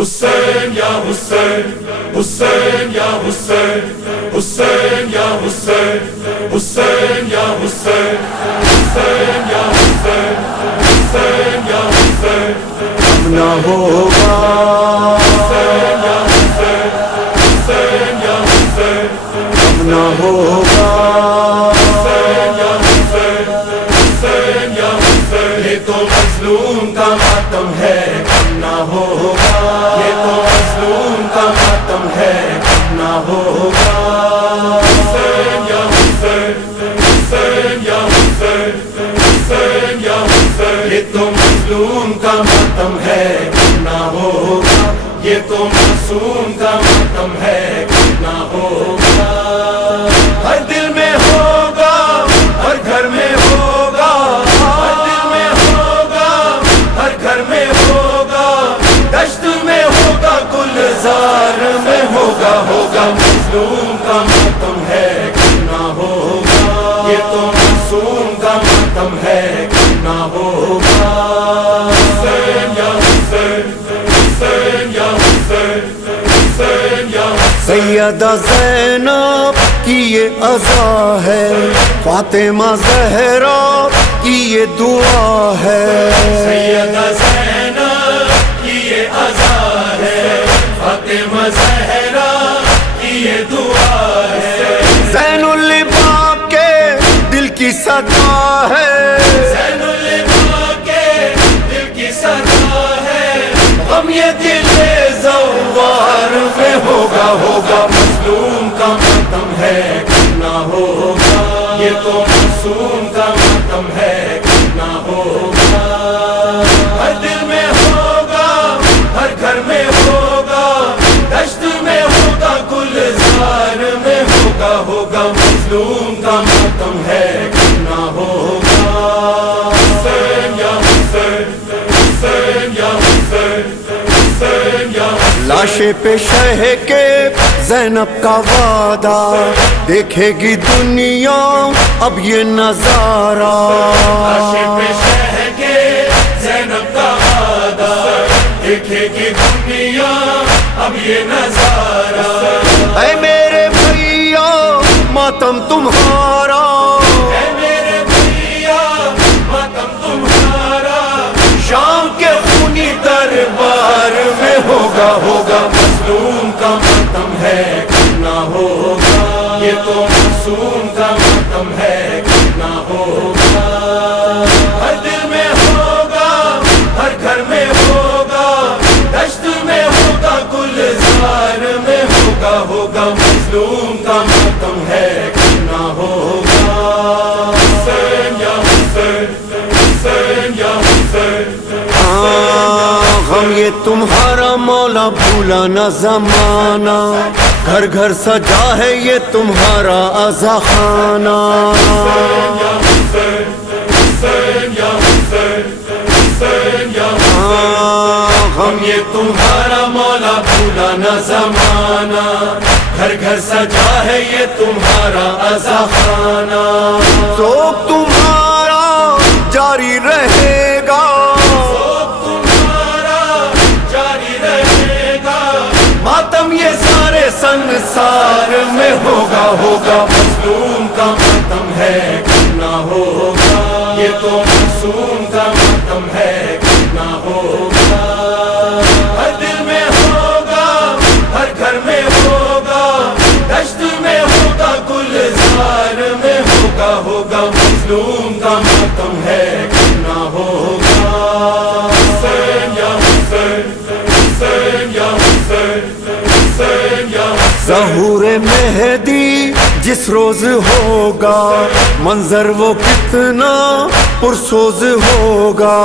حسین یا حسین حسین یا حسین حسین یا حسین حسین یا حسین حسین یا حسین حسین یا حسین اب نہ ہوگا حسین یا حسین حسین یا حسین اب نہ ہوگا حسین یا حسین حسین یا حسین یہ تو مظلوم کا ماتم ہے اب نہ ہوگا یہ تو مظلوم کا ماتم ہے اب نہ ہوگا حسین یا حسین حسین یا حسین حسین یا حسین یہ تو مظلوم کا ماتم ہے اب نہ ہوگا یہ تو معصوم کا ماتم ہے اب نہ ہوگا ہر دل میں ہوگا ہر گھر میں ہوگا ہر دل میں ہوگا ہر گھر میں ہوگا دشت میں ہوگا گلزار میں ہوگا ہوگا مظلوم کا ماتم ہے اب نہ ہوگا یہ تو معصوم کا ماتم ہے اب نہ ہوگا حسین یا حسین حسین یا حسین حسین یا سیدہ زینب کی یہ عزا ہے فاطمہ زہرا کی یہ دعا ہے سیدہ زینب کی یہ عزا ہے فاطمہ زہرا کی یہ دعا ہے زین الباب کے دل کی صدا ہے زین الباب کے دل کی صدا ہے غم یہ دل زوار میں ہوگا ہوگا مظلوم کا ماتم ہے اب نہ ہوگا یہ تو معصوم کا ماتم ہے اب نہ ہوگا ہر دل میں ہوگا ہر گھر میں ہوگا دشت میں ہوگا گلزار میں ہوگا ہوگا مظلوم کا ماتم ہے اب نہ ہوگا حسین یا حسین حسین یا حسین حسین یا لاشے پہ شہ کے زینب کا وعدہ دیکھے گی دنیا اب یہ نظارہ شہ کے زینب کا وعدہ دیکھے گی دنیا اب یہ نظارہ اے میرے بھیا ماتم تمہارا اے میرے بھیا ماتم تمہارا شام کے خونی دربار میں ہوگا ہوگا مظلوم کا ماتم ہے اب نہ ہوگا یہ تو معصوم کا ماتم ہے اب نہ ہوگا ہر دل میں ہوگا ہر گھر میں ہوگا دشت میں ہوگا گلزار میں ہوگا ہوگا مظلوم کا ماتم ہے اب نہ ہوگا حسین یا حسین حسین یا حسین غم یہ تمہارا مولا بھولا نہ زمانہ گھر گھر سجا ہے یہ تمہارا عزا خانہ یا حسین حسین یا حسین حسین یا غم یہ تمہارا مولا بھولا نہ زمانہ گھر گھر سجا ہے یہ تمہارا عزا خانہ تو تمہارا جاری رہے گا ماتم یہ سارے سنسار میں ہوگا ہوگا مظلوم کا ماتم ہے اب نہ ہوگا یہ تو معصوم کا ماتم ہے اب نہ ہوگا ہر دل میں ہوگا ہر گھر میں ہوگا دشت میں ہوگا گلزار میں ہوگا ہوگا مظلوم کا ماتم ہے اب نہ ہوگا حسین یا حسین حسین یا حسین حسین یا ظہور مہدی جس روز ہوگا منظر وہ کتنا پرسوز ہوگا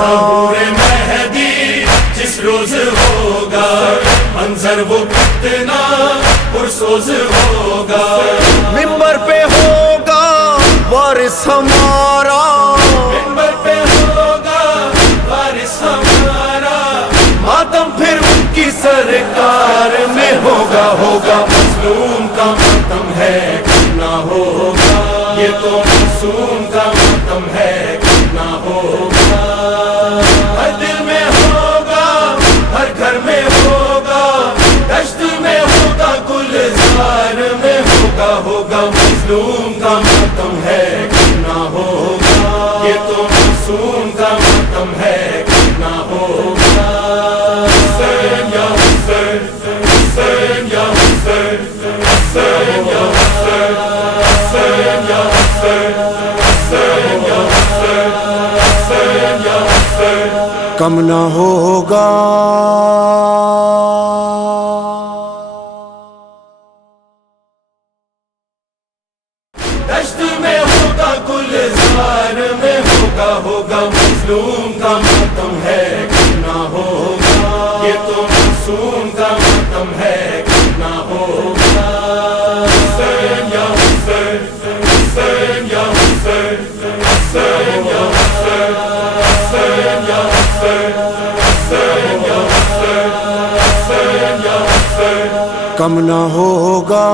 ظہور مہدی جس روز ہوگا منظر وہ کتنا پرسوز ہوگا منبر پہ ہوگا وارث ہمارا منبر پہ ہوگا وارث ہمارا ماتم پھر ان کی سرکار میں ہوگا ہوگا مظلوم کا ماتم ہے اب نہ ہوگا یہ تو معصوم کا ماتم ہے اب نہ ہوگا ہر دل میں ہوگا ہر گھر میں کم نہ ہوگا دشت میں ہوگا گلزار میں ہوگا مظلوم کا ماتم ہے کم نہ ہوگا یہ تو معصوم کا ماتم ہے کم نہ ہوگا حسین یا حسین حسین یا حسین حسین یا حسین حسین یا حسین حسین یا حسین حسین یا حسین کم نہ ہوگا